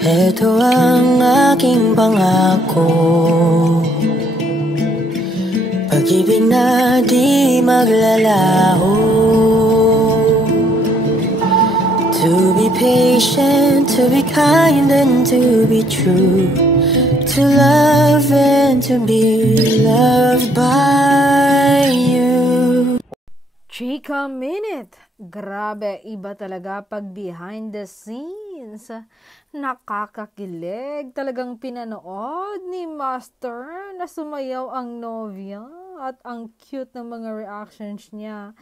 Ito ang aking pangako, pag-ibig na di maglalaho. To be patient, to be kind and to be true, to love and to be loved by you. Chika Minute! Grabe, iba talaga pag behind the scenes. Nakakakilig. Talagang pinanood ni Master na sumayaw ang nobya at ang cute ng mga reactions niya.